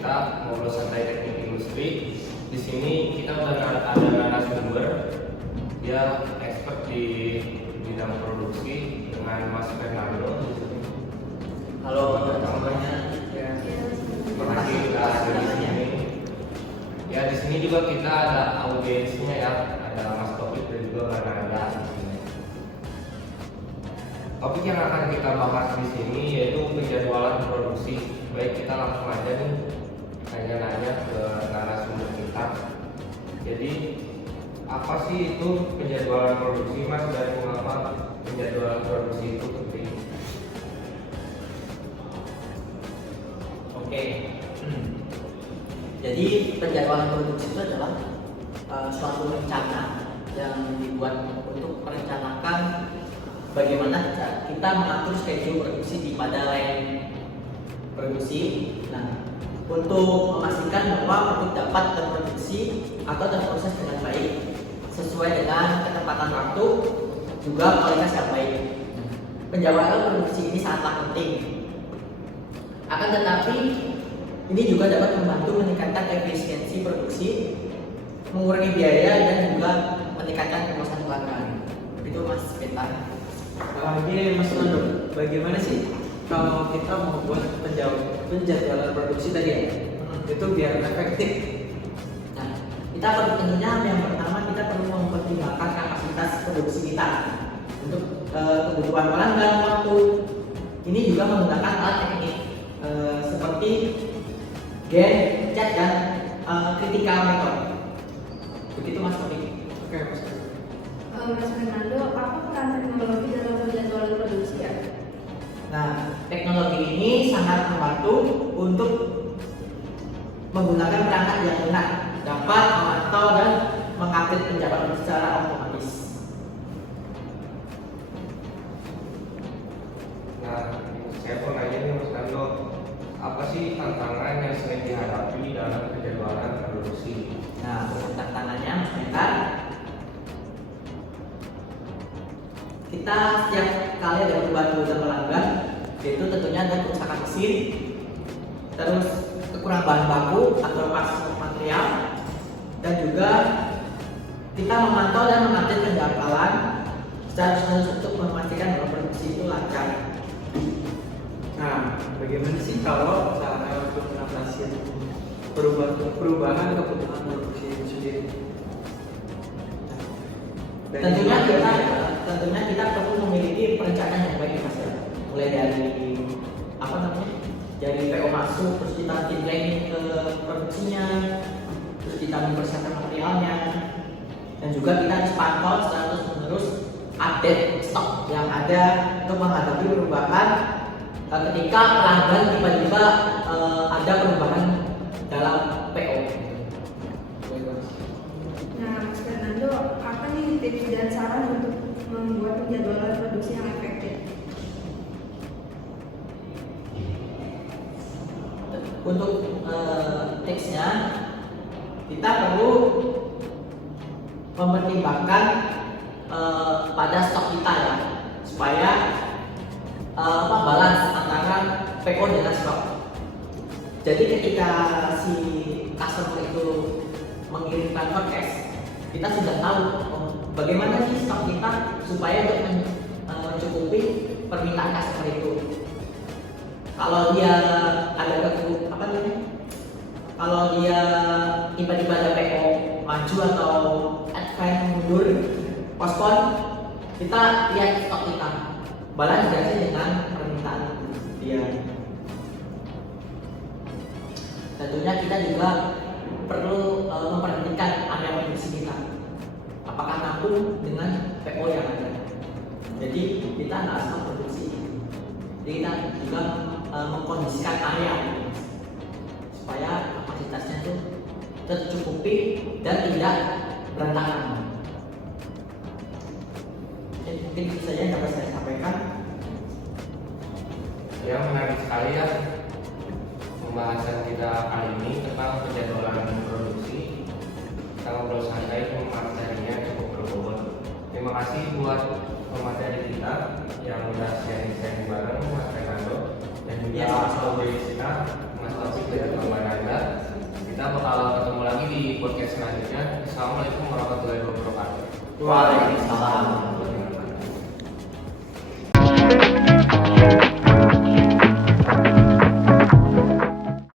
kita ngobrol santai teknik industri. Di sini kita udah ada narasumber, dia expert di bidang produksi dengan Mas Fernando. Halo semuanya. Terima kasih sudah hadir di sini. Ya, di sini juga kita ada audiensnya ya, ada Mas Topik dan juga Mbak Nanda. Topik yang akan kita bahas di sini yaitu penjadwalan produksi. Baik, kita langsung aja nih nanya-nanya ke narasumber kita. Jadi apa sih itu penjadwalan produksi, Mas, dan mengapa penjadwalan produksi itu penting? Oke. Jadi penjadwalan produksi itu adalah suatu rencana yang dibuat untuk merencanakan bagaimana kita mengatur schedule produksi pada line produksi. Nah, untuk memastikan bahwa produk dapat terproduksi atau terproses dengan baik sesuai dengan ketepatan waktu, juga kualitas yang baik. Penjadwalan produksi ini sangatlah penting. Akan tetapi ini juga dapat membantu meningkatkan efisiensi produksi, mengurangi biaya dan juga meningkatkan kepuasan pelanggan. Itu Mas Petar. Ini Mas Nando, bagaimana sih kalau kita mau buat penjadwalan produksi tadi ya, itu biar efektif? Nah, kita tentunya yang pertama kita perlu mempertimbangkan kapasitas produksi kita untuk kebutuhan pelanggan, waktu. Ini juga menggunakan alat teknik seperti Gantt, CHAT, dan critical method. Begitu Mas Topik. Oke, Mas. Mas Fernando, apa peran teknologi dalam penjadwalan produksi ya? Nah, teknologi ini sangat membantu untuk menggunakan perangkat yang benar, dapat memantau dan mengupdate penjadwalan secara otomatis. Nah, saya mau nanya nih Mas Nando, apa sih tantangan yang sering dihadapi dalam penjadwalan produksi? Nah, untuk tantangannya Mas Petar, kita setiap kali ada perubahan kebutuhan pelanggan, yaitu tentunya ada kerusakan mesin, terus kekurangan bahan baku atau pasokan material, dan juga kita memantau dan mengupdate penjadwalan secara terus untuk memastikan bahwa produksi itu lancar. Nah, bagaimana sih kalau cara untuk mengatasi perubahan kebutuhan produksi itu sendiri? Tentunya kita perlu memiliki perencanaan yang baik Mas ya. Mulai dari dari PO masuk, terus kita tim planning ke produksinya, terus kita mempersiapkan materialnya, dan juga kita harus pantau secara terus menerus update stok yang ada untuk menghadapi perubahan ketika pelanggan tiba-tiba ada perubahan dalam PO. Nah, Mas Fernando, apa nih tips dan saran untuk membuat penjadwalan produksi yang efektif? Untuk tipsnya, kita perlu mempertimbangkan pada stok kita ya, supaya balance antara PO dengan stok. Jadi ketika si customer itu mengirimkan request, kita sudah tahu bagaimana sih stok kita supaya untuk mencukupi permintaan customer itu. Kalau dia ada kalau dia tiba-tiba ada PO maju atau advance mundur, postpone, kita lihat stok kita balance gak sih dengan permintaan dia. Tentunya kita juga perlu memperhatikan area produksi kita, apakah mampu dengan PO yang ada. Jadi kita nggak asal produksi, jadi kita juga mengkondisikan area supaya kapasitasnya itu tercukupi dan tidak berantakan. Mungkin itu saja yang dapat saya sampaikan. Ya, menarik sekali ya pembahasan kita kali ini tentang penjadwalan produksi. Kita ngobrol santai, materinya cukup berbobot. Terima kasih buat pemateri kita yang udah sharing bareng Mas Fernando dan juga Ya, audiens kita Mas Taufik dan juga Mbak Nanda. Kita bakal ketemu lagi di podcast selanjutnya. Assalamualaikum warahmatullahi wabarakatuh. Waalaikumsalam.